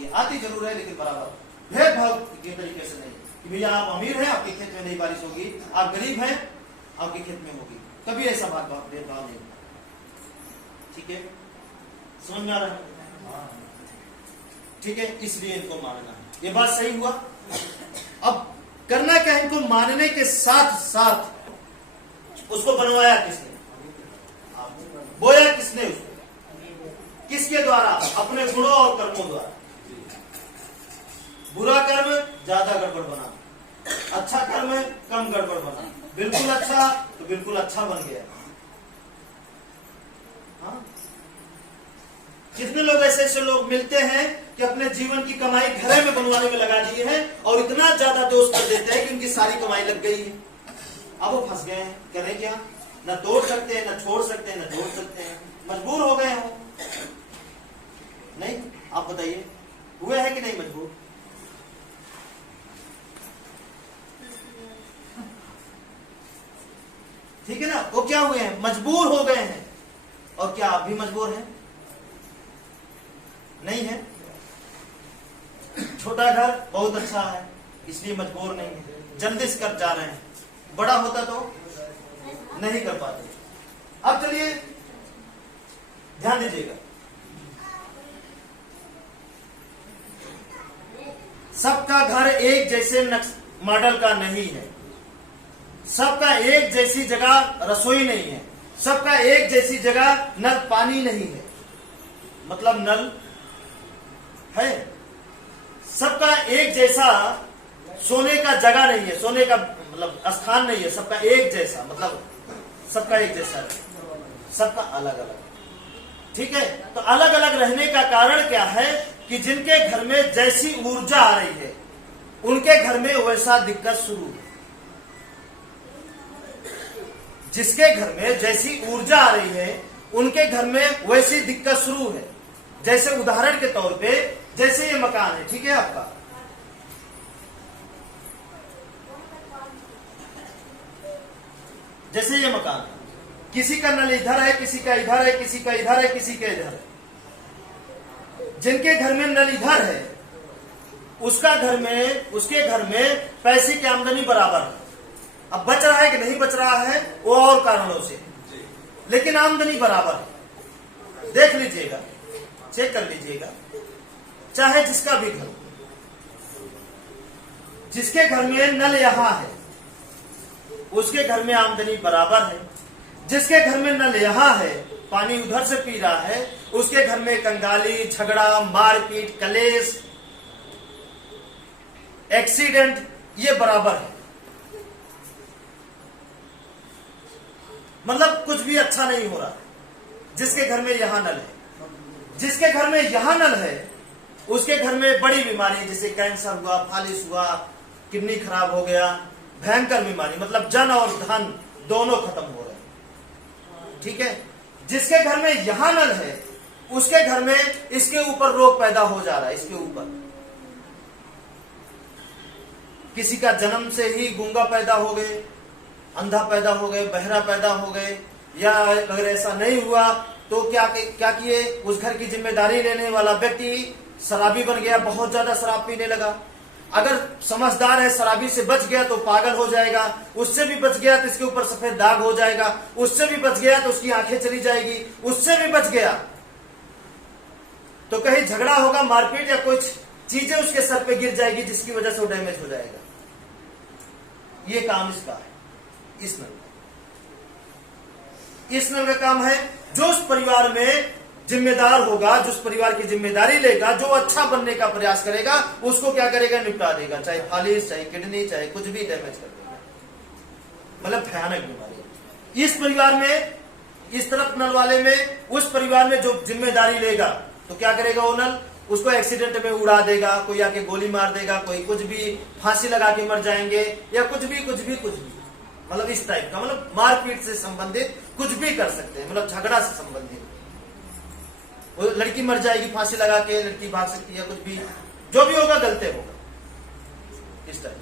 आती है, आती जरूर है लेकिन बराबर, भेदभाव के तरीके से नहीं कि भैया आप अमीर हैं आपके खेत में नहीं बारिश होगी, आप गरीब हैं आपके खेत में होगी, कभी ऐसा भेदभाव नहीं होगा। ठीक है, समझ में आ रहा है? ठीक है, इसलिए इनको मानना है। ये बात सही हुआ। अब करना क्या है, इनको मानने के साथ साथ उसको बनवाया किसने, बोया किसने उसको, किसके द्वारा, अपने गुणों और कर्मों द्वारा। बुरा कर्म ज्यादा गड़बड़ बना, अच्छा कर्म कम गड़बड़ बना, बिल्कुल अच्छा तो बिल्कुल अच्छा बन गया। हाँ? कितने लोग ऐसे लोग मिलते हैं कि अपने जीवन की कमाई घरे में बनवाने में लगा दिए हैं और इतना ज्यादा दोष कर देते हैं कि उनकी सारी कमाई लग गई है। अब वो फंस गए हैं, करें क्या, न तोड़ सकते हैं, न छोड़ सकते हैं, न जोड़ सकते हैं, मजबूर हो गए हो। नहीं, आप बताइए, हुए हैं कि नहीं मजबूर? ठीक है ना, वो क्या हुए हैं, मजबूर हो गए हैं। और क्या आप भी मजबूर हैं? नहीं है। छोटा घर बहुत अच्छा है इसलिए मजबूर नहीं है, जल्दी से कर जा रहे हैं, बड़ा होता तो नहीं कर पाते। अब चलिए ध्यान दीजिएगा, सबका घर एक जैसे मॉडल का नहीं है, सबका एक जैसी जगह रसोई नहीं है, सबका एक जैसी जगह नल पानी नहीं है, मतलब नल है, सबका एक जैसा सोने का जगह नहीं है, सोने का मतलब स्थान नहीं है, सबका एक जैसा, मतलब सबका एक जैसा है, सबका अलग अलग। ठीक है, तो अलग अलग रहने का कारण क्या है कि जिनके घर में जैसी ऊर्जा आ रही है उनके घर में वैसा दिक्कत शुरू है, जिसके घर में जैसी ऊर्जा आ रही है उनके घर में वैसी दिक्कत शुरू है। जैसे उदाहरण के तौर पे, जैसे ये मकान है, ठीक है आपका, जैसे ये मकान, किसी का नल इधर है, किसी का इधर है, किसी का इधर है, किसी का इधर है। जिनके घर में नल इधर है उसका घर में, उसके घर में पैसे की आमदनी बराबर है। अब बच रहा है कि नहीं बच रहा है वो और कारणों से, लेकिन आमदनी बराबर है। देख लीजिएगा, चेक कर लीजिएगा, चाहे जिसका भी घर, जिसके घर में नल यहां है उसके घर में आमदनी बराबर है, जिसके घर में नल यहां है पानी उधर से पी रहा है उसके घर में कंगाली, झगड़ा, मारपीट, कलेश, एक्सीडेंट ये बराबर है। मतलब कुछ भी अच्छा नहीं हो रहा जिसके घर में यहां नल है। जिसके घर में यहां नल है उसके घर में बड़ी बीमारी जैसे कैंसर हुआ, फालिस हुआ, किडनी खराब हो गया, भयंकर बीमारी, मतलब जन और धन दोनों खत्म हो रहे हैं। ठीक है, जिसके घर में यहां नल है उसके घर में इसके ऊपर रोग पैदा हो जा रहा है, इसके ऊपर किसी का जन्म से ही गूंगा पैदा हो गए, अंधा पैदा हो गए, बहरा पैदा हो गए, या अगर ऐसा नहीं हुआ तो क्या किए, उस घर की जिम्मेदारी लेने वाला व्यक्ति शराबी बन गया, बहुत ज्यादा शराब पीने लगा। अगर समझदार है शराबी से बच गया तो पागल हो जाएगा, उससे भी बच गया तो इसके ऊपर सफेद दाग हो जाएगा, उससे भी बच गया तो उसकी आंखें चली जाएगी, उससे भी बच गया तो कहीं झगड़ा होगा, मारपीट या कुछ चीजें उसके सर पे गिर जाएगी जिसकी वजह से वो डैमेज हो जाएगा। ये काम इसका है, इस नल का। इस नल का काम है जो उस परिवार में जिम्मेदार होगा, जो उस परिवार की जिम्मेदारी लेगा, जो अच्छा बनने का प्रयास करेगा उसको क्या करेगा, निपटा देगा, चाहे फालिस, चाहे किडनी, चाहे कुछ भी डैमेज कर देगा, मतलब भयानक बीमारी। इस परिवार में, इस तरफ नल वाले में, उस परिवार में जो जिम्मेदारी लेगा तो क्या करेगा, वो नल उसको एक्सीडेंट में उड़ा देगा, कोई आके गोली मार देगा, कोई कुछ भी, फांसी लगा के मर जाएंगे, या कुछ भी, मतलब इस टाइप का, मतलब मारपीट से संबंधित कुछ भी कर सकते हैं, मतलब झगड़ा से संबंधित, वो लड़की मर जाएगी फांसी लगा के, लड़की भाग सकती है, कुछ भी, जो भी होगा गलते होगा। इस टाइप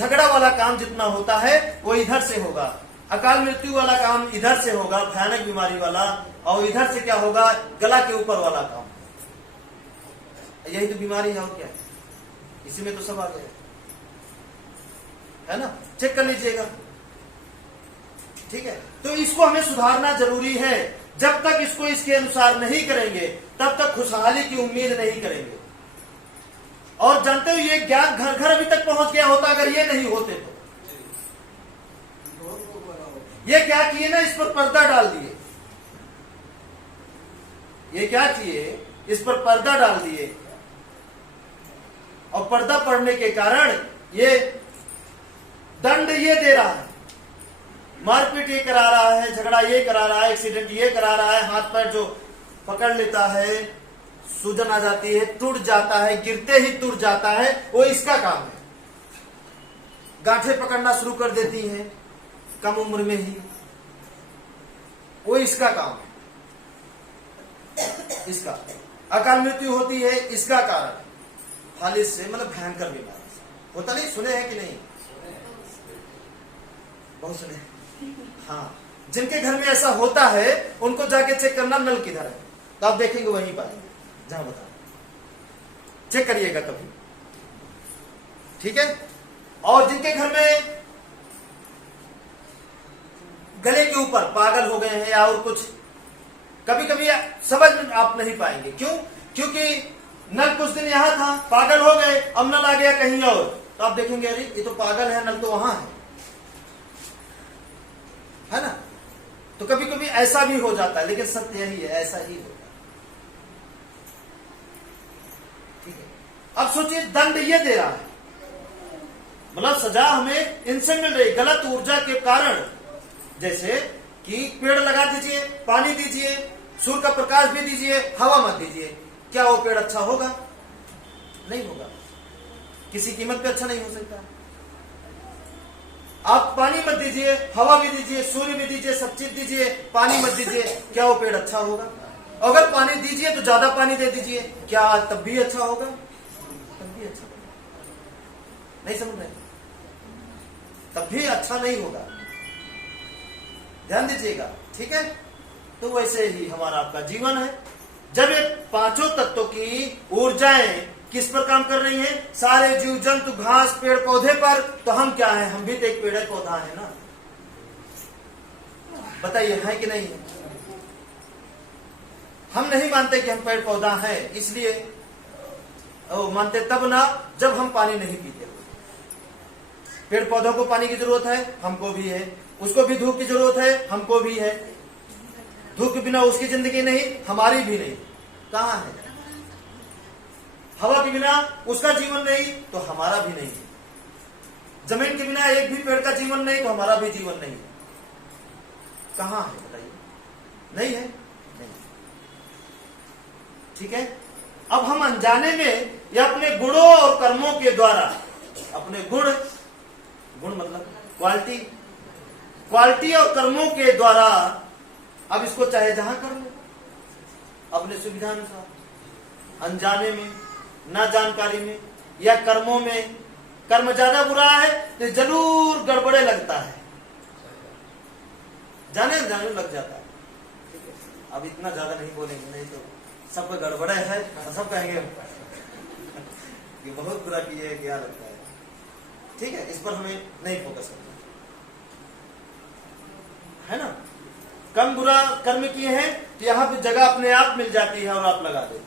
झगड़ा वाला काम जितना होता है वो इधर से होगा, अकाल मृत्यु वाला काम इधर से होगा, भयानक बीमारी वाला, और इधर से क्या होगा, गला के ऊपर वाला काम, यही तो बीमारी है और क्या है, इसी में तो सब आ गया है ना। चेक कर लीजिएगा, ठीक है। तो इसको हमें सुधारना जरूरी है। जब तक इसको इसके अनुसार नहीं करेंगे तब तक खुशहाली की उम्मीद नहीं करेंगे। और जानते हो ये ज्ञान घर घर अभी तक पहुंच गया होता अगर ये नहीं होते तो। ये क्या किए ना, इस पर पर्दा डाल दिए, ये क्या किए, इस पर पर्दा डाल दिए, और पर्दा पड़ने के कारण ये दंड ये दे रहा है, मारपीट ये करा रहा है, झगड़ा ये करा रहा है, एक्सीडेंट ये करा रहा है, हाथ पैर जो पकड़ लेता है, सूजन आ जाती है, टूट जाता है, गिरते ही टूट जाता है, वो इसका काम है। गांठें पकड़ना शुरू कर देती हैं कम उम्र में ही, वो इसका काम है। इसका अकाल मृत्यु होती है, इसका कारण फालिस से, मतलब भयंकर बीमारी से होता। नहीं सुने हैं कि नहीं, बहुत सुने। हाँ, जिनके घर में ऐसा होता है उनको जाके चेक करना नल किधर है, तो आप देखेंगे वहीं पाएंगे जहां बता, चेक करिएगा कभी, ठीक है। और जिनके घर में गले के ऊपर पागल हो गए हैं या और कुछ, कभी कभी समझ में आप नहीं पाएंगे, क्यों? क्योंकि नल कुछ दिन यहां था, पागल हो गए, अब नल आ गया कहीं और, तो आप देखेंगे अरे ये तो पागल है, नल तो वहां है ना। तो कभी कभी ऐसा भी हो जाता है, लेकिन सत्य यही है, ऐसा ही होता है, ठीक है। अब सोचिए दंड ये दे रहा है, मतलब सजा हमें इनसे मिल रही, गलत ऊर्जा के कारण। जैसे कि पेड़ लगा दीजिए, पानी दीजिए, सूर्य का प्रकाश भी दीजिए, हवा मत दीजिए, क्या वो पेड़ अच्छा होगा? नहीं होगा, किसी कीमत पे अच्छा नहीं हो सकता। आप पानी मत दीजिए, हवा भी दीजिए, सूर्य भी दीजिए, सब चीज दीजिए, पानी मत दीजिए, क्या वो पेड़ अच्छा होगा? अगर पानी दीजिए तो ज्यादा पानी दे दीजिए, क्या तब भी अच्छा होगा? तब भी अच्छा होगा, नहीं समझ रहे, तब भी अच्छा नहीं होगा, ध्यान दीजिएगा, ठीक है। तो वैसे ही हमारा आपका जीवन है। जब ये पांचों तत्वों की ऊर्जाएं किस पर काम कर रही हैं? सारे जीव जंतु, घास, पेड़ पौधे पर, तो हम क्या है? हम भी तो एक पेड़ पौधा है ना, बताइए है कि नहीं है? हम नहीं मानते कि हम पेड़ पौधा है, इसलिए मानते तब ना जब हम पानी नहीं पीते। पेड़ पौधों को पानी की जरूरत है, हमको भी है, उसको भी धूप की जरूरत है, हमको भी है। धूप के बिना उसकी जिंदगी नहीं, हमारी भी नहीं, कहां है? हवा के बिना उसका जीवन नहीं तो हमारा भी नहीं, जमीन के बिना एक भी पेड़ का जीवन नहीं तो हमारा भी जीवन नहीं, कहां है बताइए? नहीं है, नहीं, ठीक है। अब हम अनजाने में या अपने गुणों और कर्मों के द्वारा, अपने गुण मतलब क्वालिटी और कर्मों के द्वारा, अब इसको चाहे जहां कर लो अपने सुविधा अनुसार, अनजाने में, ना जानकारी में या कर्मों में। कर्म ज्यादा बुरा है तो जरूर गड़बड़े लगता है, जाने लग जाता है, ठीक है। अब इतना ज्यादा नहीं बोलेंगे, नहीं तो सब गड़बड़े है, सब कहेंगे कि बहुत बुरा किए, क्या लगता है, ठीक है। इस पर हमें नहीं फोकस करना है ना। कम बुरा कर्म किए हैं तो यहां पे जगह अपने आप मिल जाती है और आप लगा देते हैं।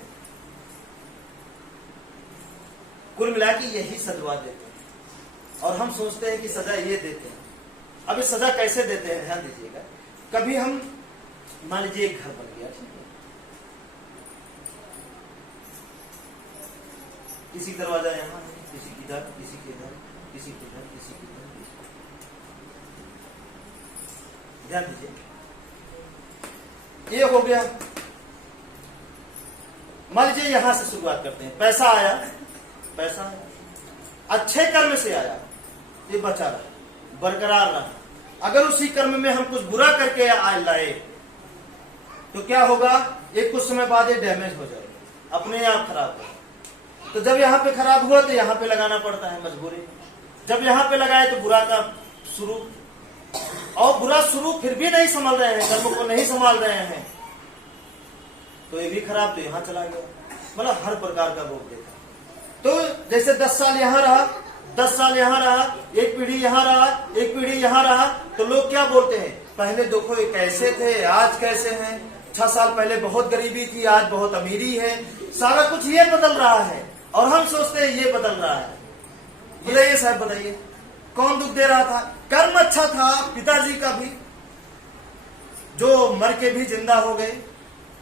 कुल मिला के यही सजा देते हैं, और हम सोचते हैं कि सजा ये देते हैं। अब ये सजा कैसे देते हैं, ध्यान दीजिएगा। कभी हम मान लीजिए एक घर बन गया, ठीक है, किसी दरवाजा यहाँ है, किसी की इधर, किसी के इधर, किसी के इधर, किसी के इधर, ध्यान दीजिए, ये हो गया। मान लीजिए यहां से शुरुआत करते हैं, पैसा आया, अच्छे कर्म से आया, ये बचा रहा, बरकरार रहा। अगर उसी कर्म में हम कुछ बुरा करके लाए तो क्या होगा? एक कुछ समय बाद ये डैमेज हो जाएगा, अपने आप खराब होगा। तो जब यहाँ पे खराब हुआ तो यहाँ पे लगाना पड़ता है, मजबूरी। जब यहाँ पे लगाए तो बुरा का शुरू, और बुरा शुरू फिर भी नहीं संभाल रहे हैं, कर्म को नहीं संभाल रहे हैं, तो ये भी खराब, तो यहाँ चला गया। मतलब हर प्रकार का रोग देखा। तो जैसे 10 साल यहाँ रहा, 10 साल यहाँ रहा, एक पीढ़ी यहाँ रहा, एक पीढ़ी यहाँ रहा, तो लोग क्या बोलते हैं, पहले देखो ये कैसे थे, आज कैसे हैं। 6 साल पहले बहुत गरीबी थी, आज बहुत अमीरी है। सारा कुछ ये बदल रहा है और हम सोचते हैं ये बदल रहा है। बताइए साहब, बताइए कौन दुख दे रहा था? कर्म अच्छा था पिताजी का भी, जो मर के भी जिंदा हो गए।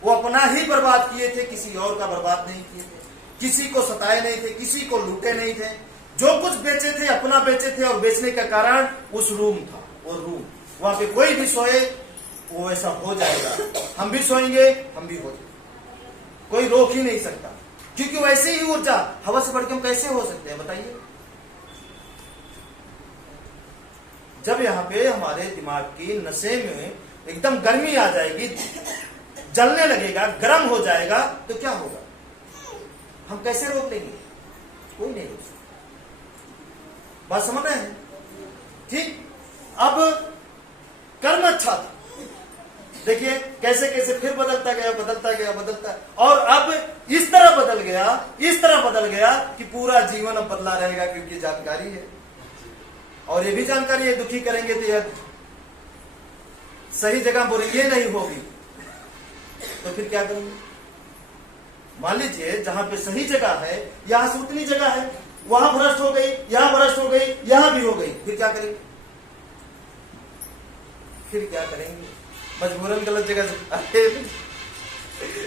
वो अपना ही बर्बाद किए थे, किसी और का बर्बाद नहीं किए थे। किसी को सताए नहीं थे, किसी को लूटे नहीं थे। जो कुछ बेचे थे अपना बेचे थे, और बेचने का कारण उस रूम था। वो रूम, वहां पे कोई भी सोए वो ऐसा हो जाएगा। हम भी सोएंगे, हम भी हो जाएंगे, कोई रोक ही नहीं सकता। क्योंकि वैसे ही ऊर्जा हवा से बढ़ के हम कैसे हो सकते हैं, बताइए। जब यहाँ पे हमारे दिमाग की नशे में एकदम गर्मी आ जाएगी, जलने लगेगा, गर्म हो जाएगा, तो क्या होगा? हम कैसे रोक लेंगे? कोई नहीं रोक सकता। बात समझ रहे हैं? ठीक। अब कर्म अच्छा था, देखिए कैसे कैसे फिर बदलता गया, बदलता गया, बदलता, और अब इस तरह बदल गया, इस तरह बदल गया कि पूरा जीवन अब बदला रहेगा, क्योंकि जानकारी है। और ये भी जानकारी है, दुखी करेंगे तो यह सही जगह बोलेंगे नहीं होगी, तो फिर क्या करेंगे? मान लीजिए जहां पे सही जगह है, यहां से उतनी जगह है, वहां भ्रष्ट हो गई, यहां भ्रष्ट हो गई, यहां भी हो गई, फिर क्या करेंगे? फिर क्या करेंगे? मजबूरन गलत जगह,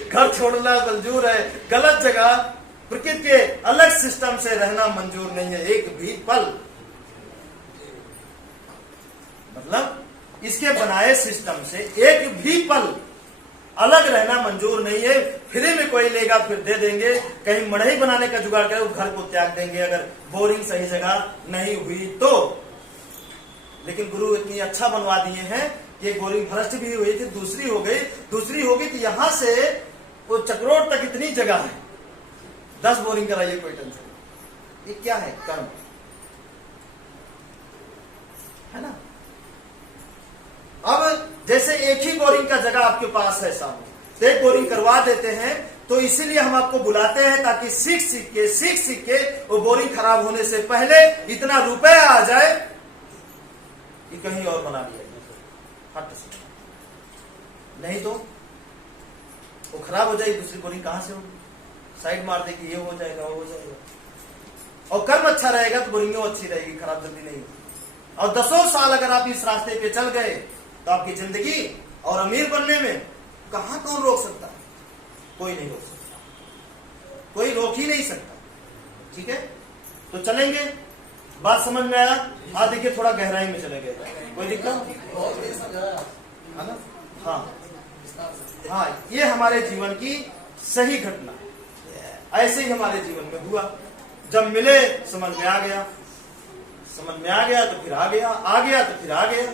घर छोड़ना मंजूर है, गलत जगह, प्रकृति के अलग सिस्टम से रहना मंजूर नहीं है एक भी पल। मतलब इसके बनाए सिस्टम से एक भी पल अलग रहना मंजूर नहीं है। फ्री में कोई लेगा फिर दे देंगे, कहीं मढ़ई बनाने का जुगाड़ करे, घर को त्याग देंगे अगर बोरिंग सही जगह नहीं हुई तो। लेकिन गुरु इतनी अच्छा बनवा दिए हैं कि बोरिंग भ्रष्ट भी हुई थी, दूसरी हो गई, दूसरी होगी तो यहां से वो चक्रोट तक इतनी जगह है, 10 बोरिंग कराइए, कोई टेंशन। ये क्या है? कर्म है ना। अब जैसे एक ही बोरिंग का जगह आपके पास है सामने, तो एक बोरिंग करवा देते हैं, तो इसीलिए हम आपको बुलाते हैं ताकि सीख के वो बोरिंग खराब होने से पहले इतना रुपया आ जाए कि कहीं और बना लिया, हट से। नहीं तो वो खराब हो जाएगी, दूसरी बोरिंग कहां से होगी? साइड मार दे कि ये हो जाएगा, वो हो जाएगा। और कर्म अच्छा रहेगा तो बोरिंगों अच्छी रहेगी, खराब जल्दी नहीं होगी। और 10 साल अगर आप इस रास्ते पे चल गए तो आपकी जिंदगी और अमीर बनने में कहां कौन रोक सकता है? कोई नहीं रोक सकता, कोई रोक ही नहीं सकता। ठीक है, तो चलेंगे। बात समझ में आया? हाँ, देखिए थोड़ा गहराई में चले गए, कोई दिक्कत है ना? हाँ हाँ, ये हमारे जीवन की सही घटना, ऐसे ही हमारे जीवन में हुआ। जब मिले समझ में आ गया, समझ में आ गया तो फिर आ गया, आ गया तो फिर आ गया।